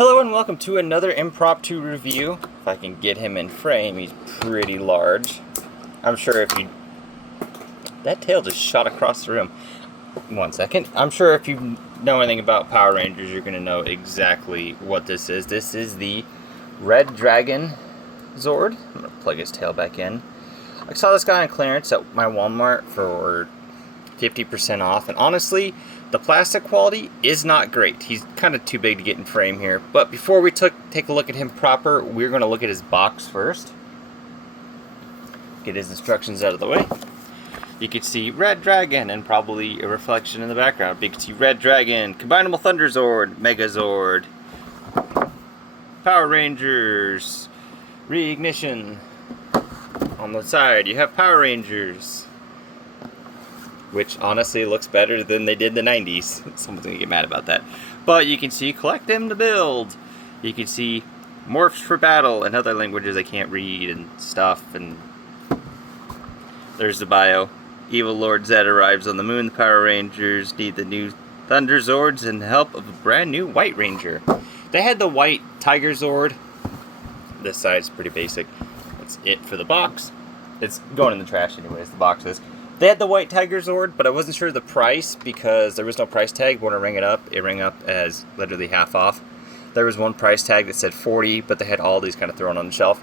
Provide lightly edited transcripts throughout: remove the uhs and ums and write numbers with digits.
Hello and welcome to another impromptu review. If I can get him in frame, he's pretty large. I'm sure if you... That tail just shot across the room. 1 second. I'm sure if you know anything about Power Rangers, you're going to know exactly what this is. This is the Red Dragon Zord. I'm going to plug his tail back in. I saw this guy on clearance at my Walmart for 50% off, and honestly, the plastic quality is not great. He's kind of too big to get in frame here. But before we take a look at him proper, we're going to look at his box first. Get his instructions out of the way. You can see Red Dragon and probably a reflection in the background. You can see Red Dragon, Combinable Thunder Zord, Mega Zord, Power Rangers, Reignition. On the side, you have Power Rangers, which honestly looks better than they did in the 90s. Someone's gonna get mad about that. But you can see collect them to build. You can see morphs for battle and other languages I can't read and stuff. And there's the bio. Evil Lord Zed arrives on the moon. The Power Rangers need the new Thunder Zords and help of a brand new White Ranger. They had the White Tiger Zord. This side's pretty basic. That's it for the box. It's going in the trash anyways, the box is. They had the White Tiger Zord, but I wasn't sure of the price because there was no price tag. When I rang it up as literally half off. There was one price tag that said 40, but they had all these kind of thrown on the shelf.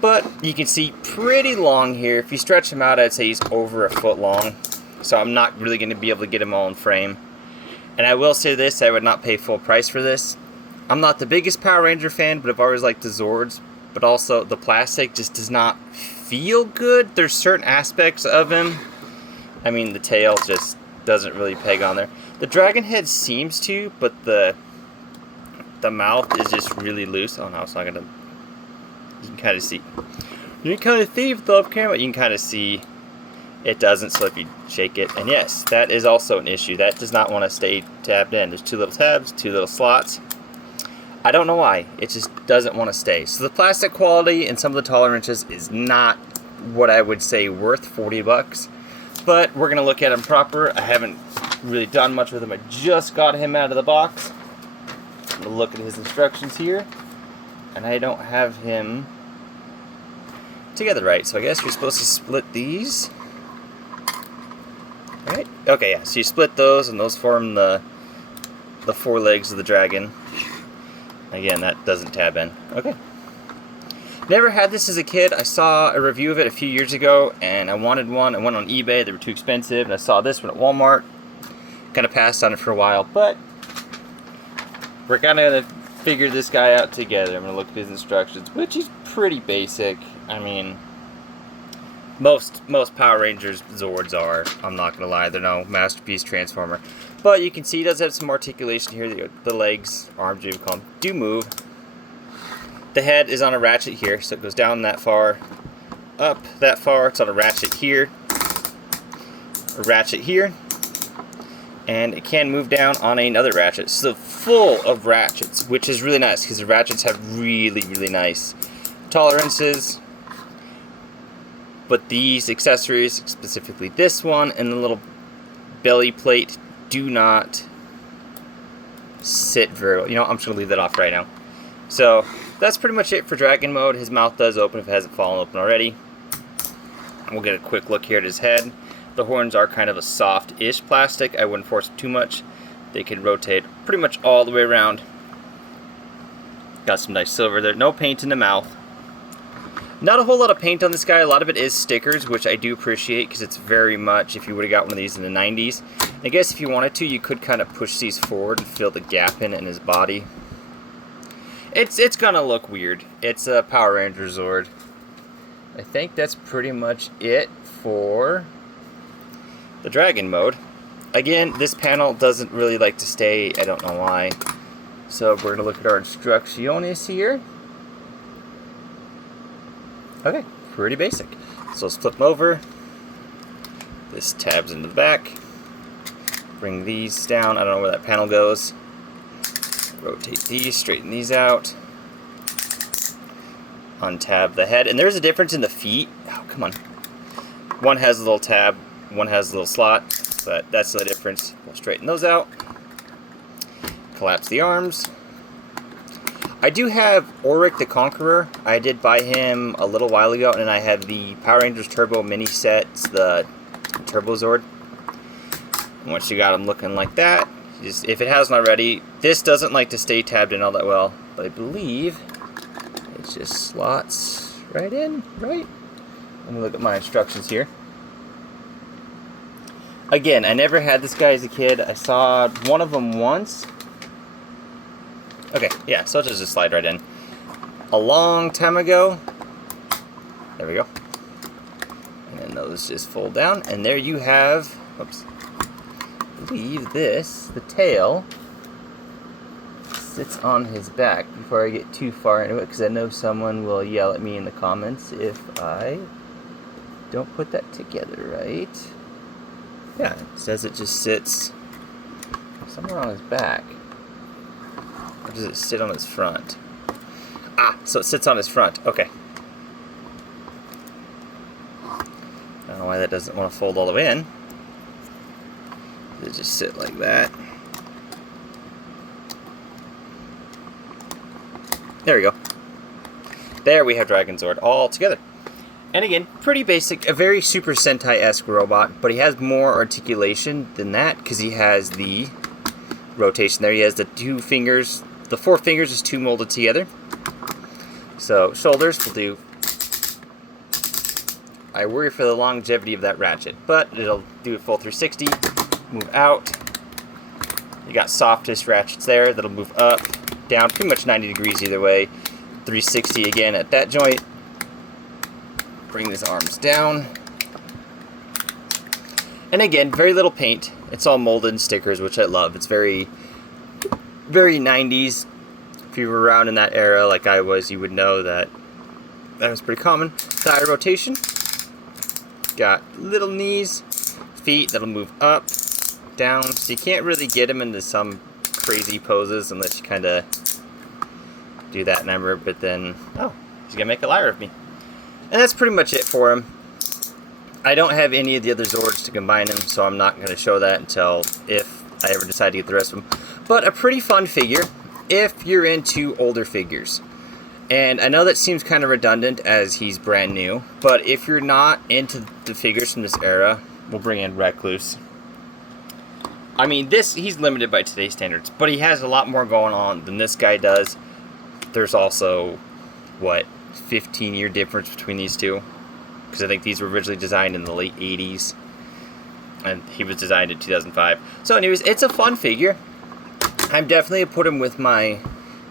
But you can see pretty long here. If you stretch him out, I'd say he's over a foot long. So I'm not really going to be able to get him all in frame. And I will say this, I would not pay full price for this. I'm not the biggest Power Ranger fan, but I've always liked the Zords. But also, the plastic just does not feel good. There's certain aspects of him. I mean, the tail just doesn't really peg on there. The dragon head seems to, but the mouth is just really loose. Oh no, it's not gonna. You can kind of see. You can kind of see with the off camera. You can kind of see it doesn't. So if you shake it, and yes, that is also an issue. That does not want to stay tabbed in. There's two little tabs, two little slots. I don't know why. It just doesn't want to stay. So the plastic quality and some of the tolerances is not what I would say worth 40 bucks. But we're going to look at him proper. I haven't really done much with him. I just got him out of the box. I'm going to look at his instructions here. And I don't have him together right. So I guess you're supposed to split these. Right? Okay, yeah. So you split those and those form the four legs of the dragon. Again, that doesn't tab in. Okay. Never had this as a kid. I saw a review of it a few years ago, and I wanted one. I went on eBay. They were too expensive, and I saw this one at Walmart. Kind of passed on it for a while, but we're kind of going to figure this guy out together. I'm going to look at his instructions, which is pretty basic. I mean, most Power Rangers Zords are. I'm not going to lie. They're no masterpiece transformer. But you can see he does have some articulation here. The legs, arms, you call them, do move. The head is on a ratchet here, so it goes down that far, up that far. It's on a ratchet here, and it can move down on another ratchet. So full of ratchets, which is really nice because the ratchets have really, really nice tolerances. But these accessories, specifically this one and the little belly plate, do not sit very well. You know, I'm just going to leave that off right now. So that's pretty much it for Dragon Mode. His mouth does open if it hasn't fallen open already. We'll get a quick look here at his head. The horns are kind of a soft-ish plastic. I wouldn't force them too much. They can rotate pretty much all the way around. Got some nice silver there. No paint in the mouth. Not a whole lot of paint on this guy. A lot of it is stickers, which I do appreciate because it's very much, if you would have got one of these in the 90s. I guess if you wanted to, you could kind of push these forward and fill the gap in his body. It's gonna look weird. It's a Power Ranger Zord. I think that's pretty much it for the Dragon Mode. Again, this panel doesn't really like to stay. I don't know why. So we're gonna look at our instructions here. Okay, pretty basic. So let's flip them over. This tabs into the back. Bring these down. I don't know where that panel goes. Rotate these, straighten these out. Untab the head. And there's a difference in the feet. Oh, come on. One has a little tab, one has a little slot, but that's the difference. We'll straighten those out. Collapse the arms. I do have Auric the Conqueror. I did buy him a little while ago, and I have the Power Rangers Turbo mini sets, the Turbo Zord. And once you got him looking like that, if it hasn't already, this doesn't like to stay tabbed in all that well, but I believe it just slots right in, right? Let me look at my instructions here. Again, I never had this guy as a kid. I saw one of them once. Okay, yeah, so it'll just slide right in. A long time ago. There we go. And then those just fold down, and there you have, whoops, I believe this, the tail, sits on his back. Before I get too far into it, because I know someone will yell at me in the comments if I don't put that together right. Yeah, it says it just sits somewhere on his back. Or does it sit on his front? Ah, so it sits on his front. Okay. I don't know why that doesn't want to fold all the way in. It just sit like that. There we go. There we have Dragon Zord all together. And again, pretty basic, a very Super Sentai-esque robot, but he has more articulation than that because he has the rotation there. He has the 2 fingers, the 4 fingers is 2 molded together. So shoulders will do. I worry for the longevity of that ratchet, but it'll do a full 360, move out. You got softest ratchets there that'll move up, down, pretty much 90 degrees either way. 360 again at that joint. Bring these arms down. And again, very little paint. It's all molded and stickers, which I love. It's very, very 90s. If you were around in that era like I was, you would know that that was pretty common. Thigh rotation. Got little knees, feet that'll move up, down. So you can't really get him into some crazy poses unless you kind of do that number. But then, oh, he's going to make a liar of me. And that's pretty much it for him. I don't have any of the other Zords to combine him, so I'm not going to show that until if I ever decide to get the rest of them. But a pretty fun figure if you're into older figures. And I know that seems kind of redundant as he's brand new, but if you're not into the figures from this era, we'll bring in Recluse. I mean, he's limited by today's standards, but he has a lot more going on than this guy does. There's also, what, 15-year difference between these two, because I think these were originally designed in the late 80s and he was designed in 2005. So anyways, it's a fun figure. I'm definitely put him with my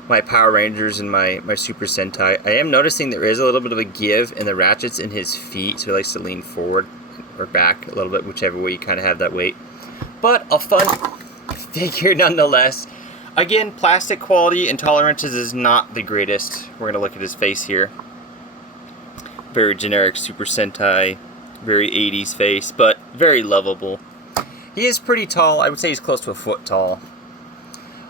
Power Rangers and my Super Sentai. I am noticing there is a little bit of a give in the ratchets in his feet, so he likes to lean forward or back a little bit, whichever way you kind of have that weight. But a fun figure nonetheless. Again, plastic quality and tolerances is not the greatest. We're going to look at his face here. Very generic Super Sentai, very 80s face, but very lovable. He is pretty tall. I would say he's close to a foot tall.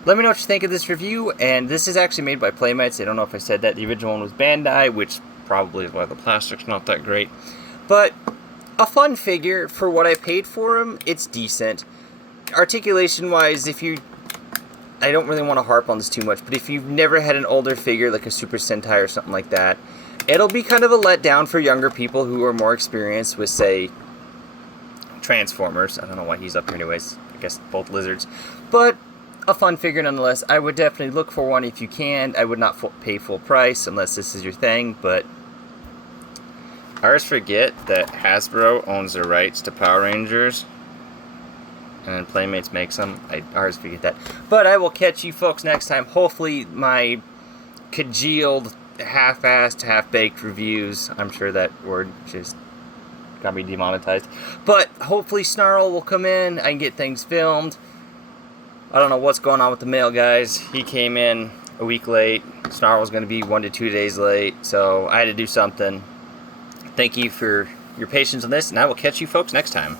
Let me know what you think of this review, and this is actually made by Playmates. I don't know if I said that. The original one was Bandai, which probably is why the plastic's not that great. But a fun figure for what I paid for him. It's decent. Articulation-wise, I don't really want to harp on this too much, but if you've never had an older figure like a Super Sentai or something like that, it'll be kind of a letdown for younger people who are more experienced with, say, Transformers. I don't know why he's up here anyways. I guess both lizards. But a fun figure nonetheless. I would definitely look for one if you can. I would not pay full price unless this is your thing, but I always forget that Hasbro owns the rights to Power Rangers and then Playmates makes them. I always forget that. But I will catch you folks next time. Hopefully my congealed, half-assed, half-baked reviews, I'm sure that word just got me demonetized. But hopefully Snarl will come in. I can get things filmed. I don't know what's going on with the mail, guys. He came in a week late. Snarl was going to be 1 to 2 days late. So I had to do something. Thank you for your patience on this, and I will catch you folks next time.